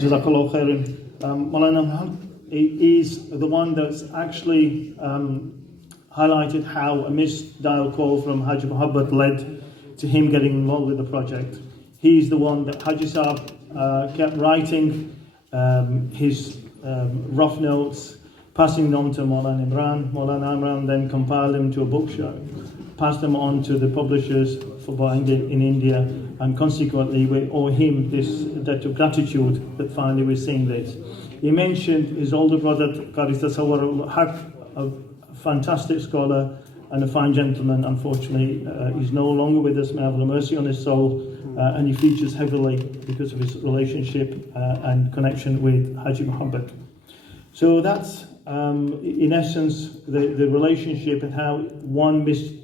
Jazakallah khairan. Moulana is the one that's actually highlighted how a missed dial call from Haji محبت led to him getting involved with the project. He's the one that Haji Sahib kept writing his rough notes, passing them on to Moulana Imran. Moulana Imran then compiled them to a book show, passed them on to the publishers for buying it in India, and consequently we owe him this debt of gratitude that finally we're seeing this. He mentioned his older brother Qari Tasawwur al-Haq, a fantastic scholar and a fine gentleman. Unfortunately, he's no longer with us. May Allah have mercy on his soul. And he features heavily because of his relationship and connection with Haji Muhammad. So that's, in essence, the relationship and how one missed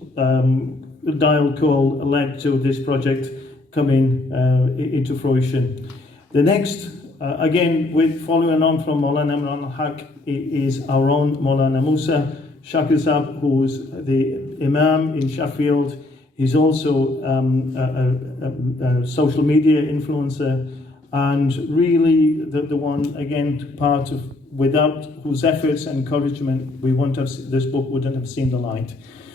dial call led to this project coming into fruition. The next, again, with following on from Moulana Imran al-Haq, is our own Moulana Musa Shakir, who's the Imam in Sheffield. He's also a social media influencer, and really the one, again, part of, without whose efforts and encouragement we wouldn't have, this book wouldn't have seen the light.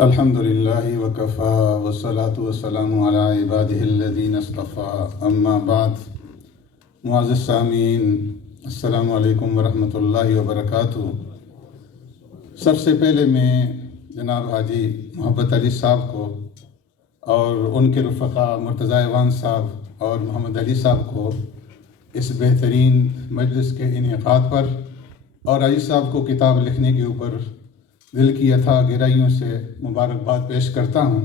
الحمدللہ وکفا والصلاۃ والسلام علی عبادہ الذین اصطفیٰ اما بعد. معزز سامعین، السلام علیکم ورحمۃ اللہ وبرکاتہ. سب سے پہلے میں جناب حاجی محبت علی صاحب کو اور ان کے رفقا مرتضی ایوان صاحب اور محمد علی صاحب کو اس بہترین مجلس کے انعقاد پر اور حاجی صاحب کو کتاب لکھنے کے اوپر دل کی اتھا گہرائیوں سے مبارکباد پیش کرتا ہوں.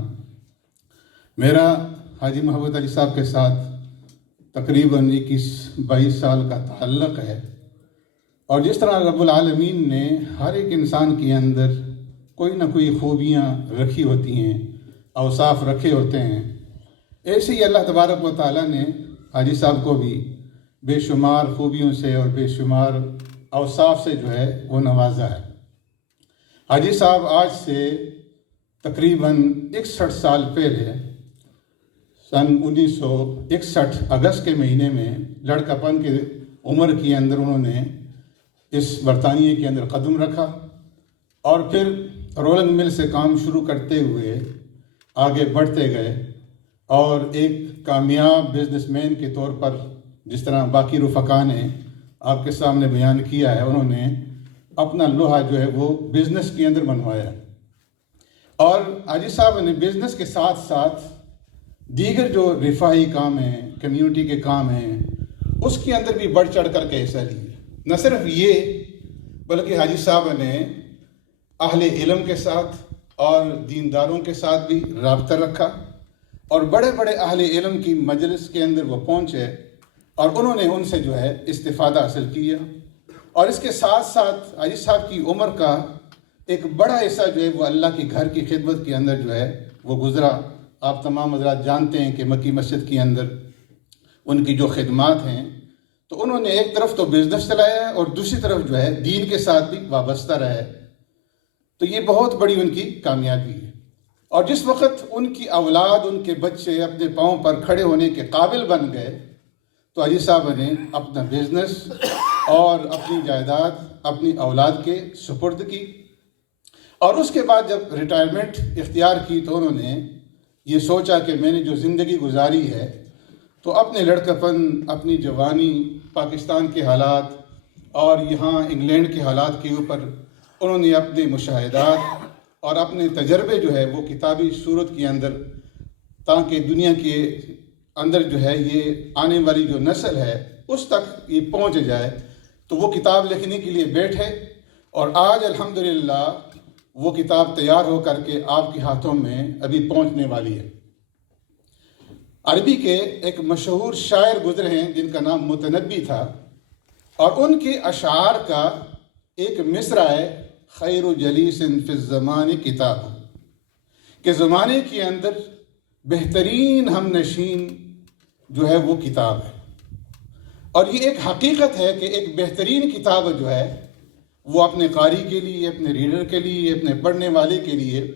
میرا حاجی محبت علی صاحب کے ساتھ تقریباً 21-22 سال کا تعلق ہے، اور جس طرح رب العالمین نے ہر ایک انسان کے اندر کوئی نہ کوئی خوبیاں رکھی ہوتی ہیں، اوصاف رکھے ہوتے ہیں، ایسے ہی اللہ تبارک و تعالیٰ نے حاجی صاحب کو بھی بے شمار خوبیوں سے اور بے شمار اوصاف سے جو ہے وہ نوازا ہے. حاجی صاحب آج سے تقریباً 61 سال پہلے سن 1961 اگست کے مہینے میں لڑکا پن کے عمر کے اندر انہوں نے اس برطانیہ کے اندر قدم رکھا، اور پھر رولنگ مل سے کام شروع کرتے ہوئے آگے بڑھتے گئے، اور ایک کامیاب بزنس مین کے طور پر جس طرح باقی رفقا نے آپ کے سامنے بیان کیا ہے، انہوں نے اپنا لوہا جو ہے وہ بزنس کے اندر منوایا. اور حاجی صاحب نے بزنس کے ساتھ ساتھ دیگر جو رفاہی کام ہیں، کمیونٹی کے کام ہیں، اس کے اندر بھی بڑھ چڑھ کر کے حصہ لیے. نہ صرف یہ بلکہ حاجی صاحب نے اہل علم کے ساتھ اور دینداروں کے ساتھ بھی رابطہ رکھا، اور بڑے بڑے اہل علم کی مجلس کے اندر وہ پہنچے اور انہوں نے ان سے جو ہے استفادہ حاصل کیا. اور اس کے ساتھ ساتھ حاجی صاحب کی عمر کا ایک بڑا حصہ جو ہے وہ اللہ کی گھر کی خدمت کے اندر جو ہے وہ گزرا. آپ تمام حضرات جانتے ہیں کہ مکی مسجد کے اندر ان کی جو خدمات ہیں، تو انہوں نے ایک طرف تو بزنس چلایا اور دوسری طرف جو ہے دین کے ساتھ بھی وابستہ رہے. تو یہ بہت بڑی ان کی کامیابی ہے. اور جس وقت ان کی اولاد، ان کے بچے اپنے پاؤں پر کھڑے ہونے کے قابل بن گئے، تو حاجی صاحب نے اپنا بزنس اور اپنی جائیداد اپنی اولاد کے سپرد کی. اور اس کے بعد جب ریٹائرمنٹ اختیار کی تو انہوں نے یہ سوچا کہ میں نے جو زندگی گزاری ہے تو اپنے لڑکپن، اپنی جوانی، پاکستان کے حالات اور یہاں انگلینڈ کے حالات کے اوپر انہوں نے اپنے مشاہدات اور اپنے تجربے جو ہے وہ کتابی صورت کے اندر، تاکہ دنیا کے اندر جو ہے یہ آنے والی جو نسل ہے اس تک یہ پہنچ جائے، تو وہ کتاب لکھنے کے لیے بیٹھے. اور آج الحمدللہ وہ کتاب تیار ہو کر کے آپ کے ہاتھوں میں ابھی پہنچنے والی ہے. عربی کے ایک مشہور شاعر گزرے ہیں جن کا نام متنبی تھا، اور ان کے اشعار کا ایک مصرع ہے خیر جلیس فی الزمان کتاب، کہ زمانے کے اندر بہترین ہم نشین جو ہے وہ کتاب ہے. اور یہ ایک حقیقت ہے کہ ایک بہترین کتاب جو ہے وہ اپنے قاری کے لیے، اپنے ریڈر کے لیے، اپنے پڑھنے والے کے لیے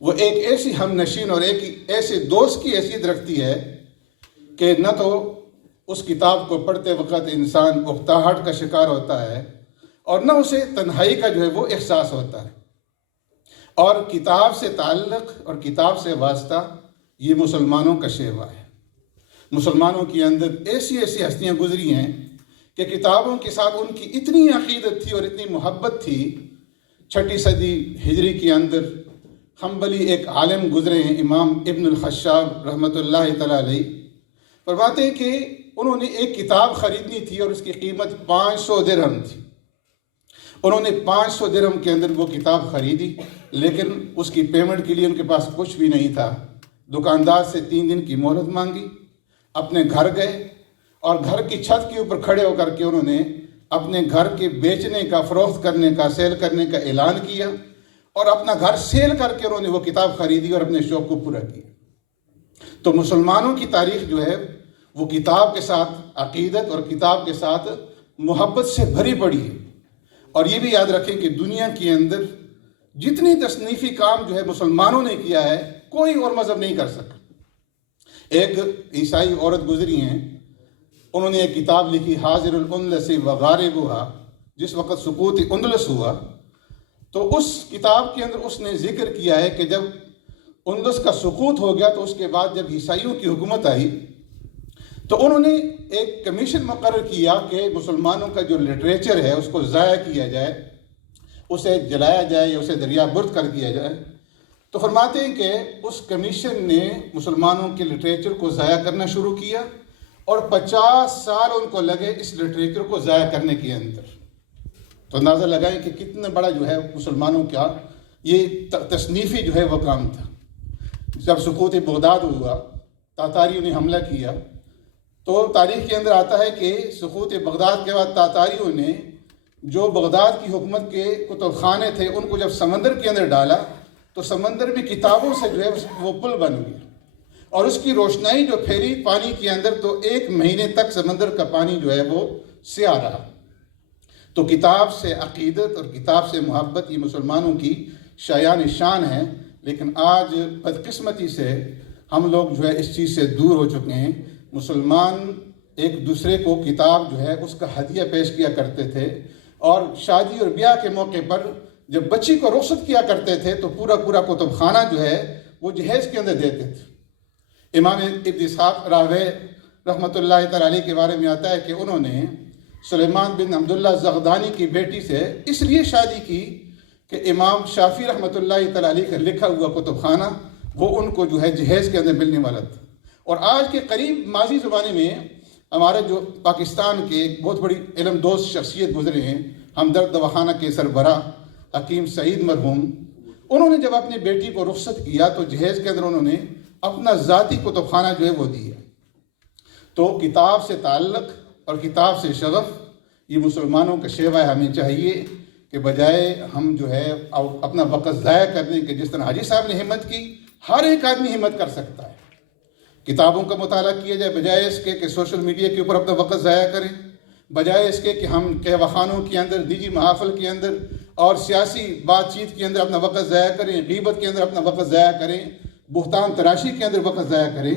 وہ ایک ایسی ہم نشین اور ایک ایسے دوست کی حیثیت رکھتی ہے کہ نہ تو اس کتاب کو پڑھتے وقت انسان اکتاہٹ کا شکار ہوتا ہے اور نہ اسے تنہائی کا جو ہے وہ احساس ہوتا ہے. اور کتاب سے تعلق اور کتاب سے واسطہ یہ مسلمانوں کا شیوا ہے. مسلمانوں کے اندر ایسی ایسی ہستیاں گزری ہیں کہ کتابوں کے ساتھ ان کی اتنی عقیدت تھی اور اتنی محبت تھی. 6 صدی ہجری کے اندر حنبلی ایک عالم گزرے ہیں، امام ابن الخشاب رحمۃ اللہ تعالی علیہ، فرماتے ہیں کہ انہوں نے ایک کتاب خریدنی تھی اور اس کی قیمت 500 درہم تھی. انہوں نے 500 درہم کے اندر وہ کتاب خریدی، لیکن اس کی پیمنٹ کے لیے ان کے پاس کچھ بھی نہیں تھا. دکاندار سے 3 دن کی مہلت مانگی، اپنے گھر گئے اور گھر کی چھت کے اوپر کھڑے ہو کر کے انہوں نے اپنے گھر کے بیچنے کا، فروخت کرنے کا، سیل کرنے کا اعلان کیا اور اپنا گھر سیل کر کے انہوں نے وہ کتاب خریدی اور اپنے شوق کو پورا کیا. تو مسلمانوں کی تاریخ جو ہے وہ کتاب کے ساتھ عقیدت اور کتاب کے ساتھ محبت سے بھری پڑی ہے. اور یہ بھی یاد رکھیں کہ دنیا کے اندر جتنی تصنیفی کام جو ہے مسلمانوں نے کیا ہے کوئی اور مذہب نہیں کر سکا. ایک عیسائی عورت گزری ہیں، انہوں نے ایک کتاب لکھی حاضر الاندلس وغاربها، جس وقت سقوط اندلس ہوا تو اس کتاب کے اندر اس نے ذکر کیا ہے کہ جب اندلس کا سقوط ہو گیا تو اس کے بعد جب عیسائیوں کی حکومت آئی تو انہوں نے ایک کمیشن مقرر کیا کہ مسلمانوں کا جو لٹریچر ہے اس کو ضائع کیا جائے، اسے جلایا جائے یا اسے دریا برد کر دیا جائے. تو فرماتے ہیں کہ اس کمیشن نے مسلمانوں کے لٹریچر کو ضائع کرنا شروع کیا اور 50 سال ان کو لگے اس لٹریچر کو ضائع کرنے کے اندر. تو اندازہ لگائیں کہ کتنا بڑا جو ہے مسلمانوں کا یہ تصنیفی جو ہے وہ کام تھا. جب سقوط بغداد ہوا، تاتاریوں نے حملہ کیا، تو تاریخ کے اندر آتا ہے کہ سقوط بغداد کے بعد تاتاریوں نے جو بغداد کی حکومت کے کتب خانے تھے ان کو جب سمندر کے اندر ڈالا تو سمندر میں کتابوں سے جو ہے وہ پل بن گیا اور اس کی روشنائی جو پھیلی پانی کے اندر تو 1 مہینے تک سمندر کا پانی جو ہے وہ سیاہ رہا. تو کتاب سے عقیدت اور کتاب سے محبت یہ مسلمانوں کی شایان شان ہے. لیکن آج بدقسمتی سے ہم لوگ جو ہے اس چیز سے دور ہو چکے ہیں. مسلمان ایک دوسرے کو کتاب جو ہے اس کا ہدیہ پیش کیا کرتے تھے اور شادی اور بیاہ کے موقع پر جب بچی کو رخصت کیا کرتے تھے تو پورا کتب خانہ جو ہے وہ جہیز کے اندر دیتے تھے. امام ابن اسحاق راوے رحمۃ اللہ تعالی علیہ کے بارے میں آتا ہے کہ انہوں نے سلیمان بن عبداللہ زغدانی کی بیٹی سے اس لیے شادی کی کہ امام شافعی رحمۃ اللہ تعالی علیہ کا لکھا ہوا کتب خانہ وہ ان کو جو ہے جہیز کے اندر ملنے والا تھا. اور آج کے قریب ماضی زمانے میں ہمارے جو پاکستان کے ایک بہت بڑی علم دوست شخصیت گزرے ہیں، ہمدرد دواخانہ کے سربراہ حکیم سعید مرحوم، انہوں نے جب اپنی بیٹی کو رخصت کیا تو جہیز کے اندر انہوں نے اپنا ذاتی کتب خانہ جو ہے وہ دیا. تو کتاب سے تعلق اور کتاب سے شغف یہ مسلمانوں کا شیوا ہے. ہمیں چاہیے کہ بجائے ہم جو ہے اپنا وقت ضائع کرنے کے، جس طرح حاجی صاحب نے ہمت کی، ہر ایک آدمی ہمت کر سکتا ہے. کتابوں کا مطالعہ کیا جائے بجائے اس کے کہ سوشل میڈیا کے اوپر اپنا وقت ضائع کریں، بجائے اس کے کہ ہم قہوہ خانوں کے اندر، نجی محافل کے اندر اور سیاسی بات چیت کے اندر اپنا وقت ضائع کریں، غیبت کے اندر اپنا وقت ضائع کریں، بہتان تراشی کے اندر وقت ضائع کریں.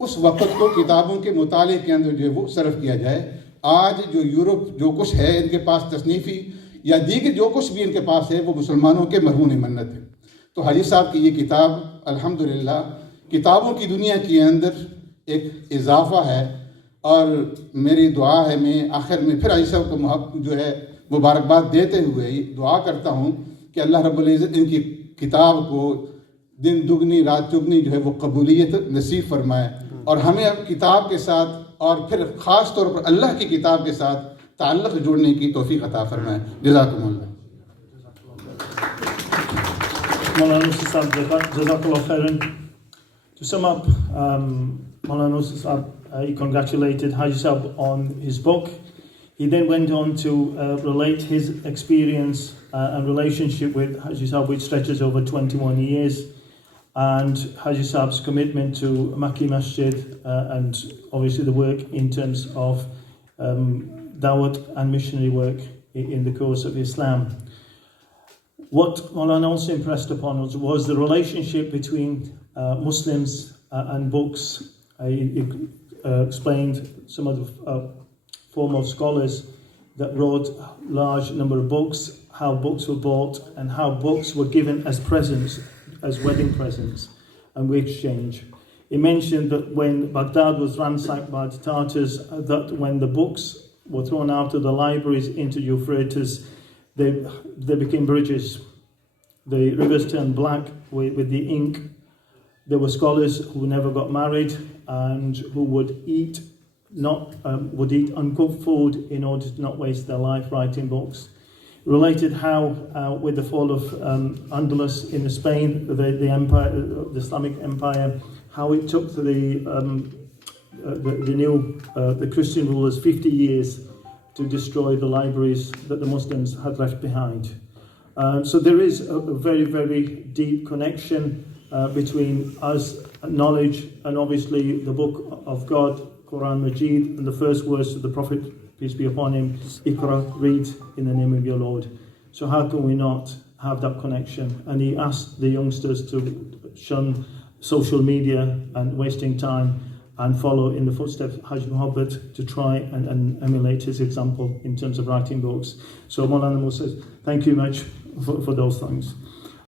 اس وقت کو کتابوں کے مطالعے کے اندر جو ہے وہ صرف کیا جائے. آج جو یورپ جو کچھ ہے ان کے پاس تصنیفی یا دیگر جو کچھ بھی ان کے پاس ہے وہ مسلمانوں کے مرہون منت ہے. تو حاجی صاحب کی یہ کتاب الحمدللہ کتابوں کی دنیا کے اندر ایک اضافہ ہے. اور میری دعا ہے، میں آخر میں پھر حاجی صاحب کو جو ہے مبارکباد دیتے ہوئے دعا کرتا ہوں کہ اللہ رب العزت ان کی کتاب کو دن دگنی رات چگنی جو ہے وہ قبولیت نصیب فرمائے اور ہمیں اب کتاب کے ساتھ اور پھر خاص طور پر اللہ کی کتاب کے ساتھ تعلق جوڑنے کی توفیق عطا فرمائے. جزاکم اللہ. مولانا صاحب, Jazakallah khairan. To sum up, Moulaنا Sahab, he congratulated Haji Sahab on his book. He then went on to relate his experience and relationship with Haji Sahib, which stretches over 21 years, and Haji Sahib's commitment to Makki Masjid and obviously the work in terms of dawat and missionary work in the cause of Islam. What Maulana also impressed upon us was the relationship between Muslims and books. He explained some of the foremost scholars that wrote large number of books, how books were bought and how books were given as presents, as wedding presents, and we exchange. He mentioned that when Baghdad was ransacked by the Tartars, that when the books were thrown out of the libraries into Euphrates, they became bridges. The rivers turned black with the ink. There were scholars who never got married and who would eat uncooked food in order to not waste their life writing books. Related how, with the fall of Andalus in Spain, the empire, the Islamic Empire, how it took the Christian rulers 50 years to destroy the libraries that the Muslims had left behind. So there is a very, very deep connection between us, knowledge, and obviously the book of God, Quran Majid, and the first words of the Prophet, peace be upon him, Iqra, read in the name of your Lord. So how can we not have that connection? And he asked the youngsters to shun social media and wasting time and follow in the footsteps of Haji محبت to try and emulate his example in terms of writing books. So Maulana Musa says, thank you much for those things.